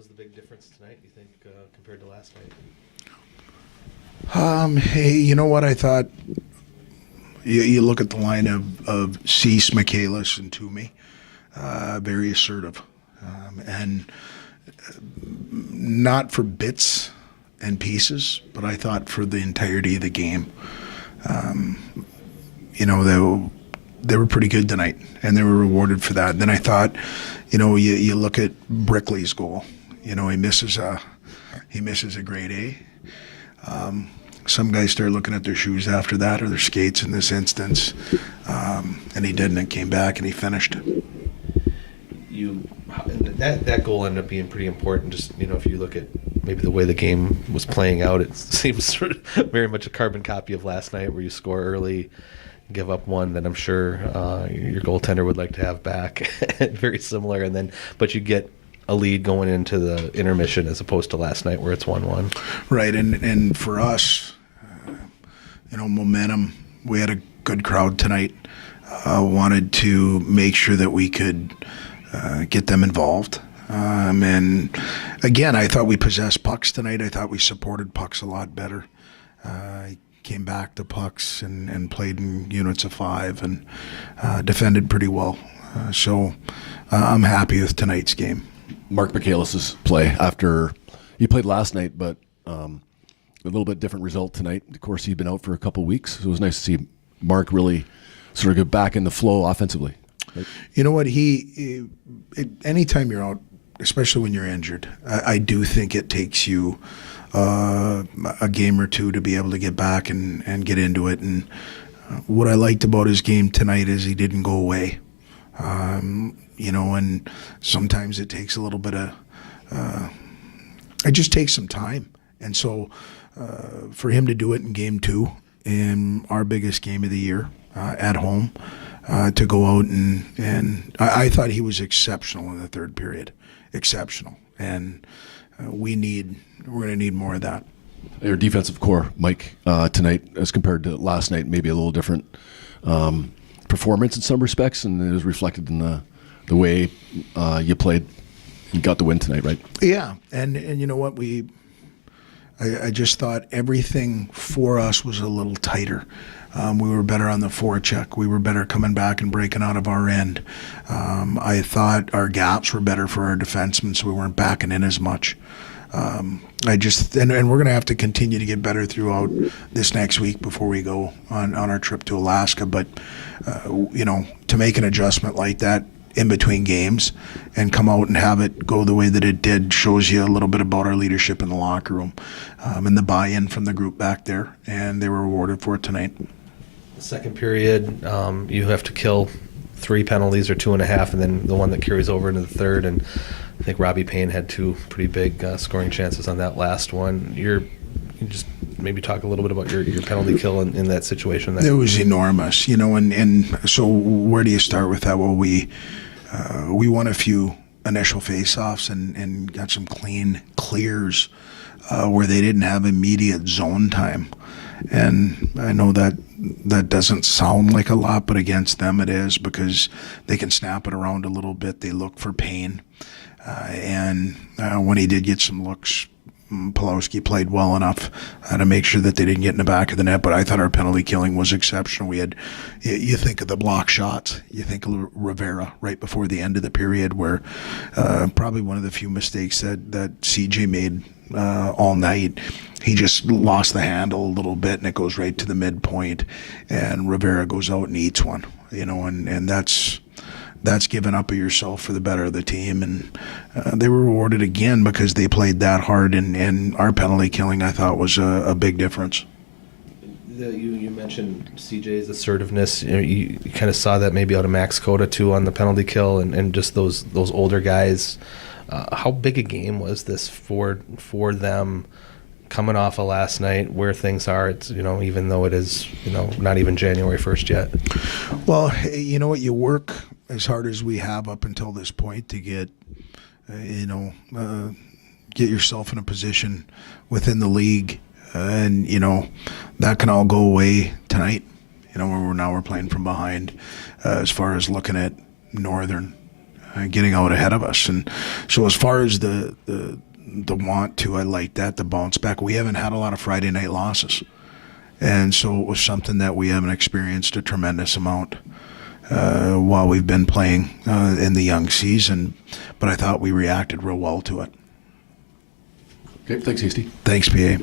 was the big difference tonight, you think, compared to last night? Hey, you know what I thought? You look at the line of Cease, Michaelis, and Toomey, very assertive. And not for bits and pieces, but I thought for the entirety of the game. They were pretty good tonight, and they were rewarded for that. And then I thought, you look at Brickley's goal. He misses a grade A. Some guys start looking at their shoes after that, or their skates in this instance, and he didn't. And came back and he finished. That goal ended up being pretty important. Just if you look at maybe the way the game was playing out, it seems sort of very much a carbon copy of last night, where you score early, give up one that I'm sure your goaltender would like to have back. Very similar, but you get a lead going into the intermission as opposed to last night where it's 1-1. Right, and for us, momentum. We had a good crowd tonight. Wanted to make sure that we could get them involved. And again, I thought we possessed pucks tonight. I thought we supported pucks a lot better. Came back to pucks and played in units of 5 and defended pretty well. So I'm happy with tonight's game. Mark Michaelis' play after he played last night, but a little bit different result tonight. Of course, he'd been out for a couple of weeks, so it was nice to see Mark really sort of get back in the flow offensively. Right? You know what? Anytime you're out, especially when you're injured, I do think it takes you a game or two to be able to get back and get into it. And what I liked about his game tonight is he didn't go away. And sometimes it takes a little bit of, it just takes some time. And so for him to do it in game 2, in our biggest game of the year at home, to go out and I thought he was exceptional in the third period. Exceptional. And we're going to need more of that. Your defensive core, Mike, tonight as compared to last night, maybe a little different performance in some respects, and it was reflected in the way you played. You got the win tonight, right? Yeah, and you know what? I just thought everything for us was a little tighter. We were better on the forecheck. We were better coming back and breaking out of our end. I thought our gaps were better for our defensemen, so we weren't backing in as much. And we're going to have to continue to get better throughout this next week before we go on our trip to Alaska. But, to make an adjustment like that in between games and come out and have it go the way that it did shows you a little bit about our leadership in the locker room and the buy-in from the group back there. And they were rewarded for it tonight. The second period, you have to kill 3 penalties or 2.5, and then the one that carries over into the third. And I think Robbie Payne had 2 pretty big scoring chances on that last one. You just maybe talk a little bit about your penalty kill in that situation. It was enormous, and so where do you start with that? Well, we won a few initial face-offs and got some clean clears where they didn't have immediate zone time. And I know that doesn't sound like a lot, but against them it is, because they can snap it around a little bit. They look for Payne. And when he did get some looks, Pulowski played well enough to make sure that they didn't get in the back of the net. But I thought our penalty killing was exceptional. We had, you think of the block shots, you think of Rivera right before the end of the period, where probably one of the few mistakes that CJ made all night. He just lost the handle a little bit, and it goes right to the midpoint, and Rivera goes out and eats one. And that's giving up of yourself for the better of the team. And they were rewarded again because they played that hard, and our penalty killing, I thought, was a big difference. You mentioned CJ's assertiveness. You kind of saw that maybe out of Max Cota too on the penalty kill, and just those older guys. How big a game was this for them, coming off of last night, where things are? It's even though it is not even January 1st yet. Well, you know what, you work as hard as we have up until this point to get yourself in a position within the league, and that can all go away tonight. Where we're playing from behind, as far as looking at Northern, getting out ahead of us. And so as far as the want to, I like that, the bounce back. We haven't had a lot of Friday night losses. And so it was something that we haven't experienced a tremendous amount while we've been playing in the young season. But I thought we reacted real well to it. Okay, thanks, Hasty. Thanks, PA.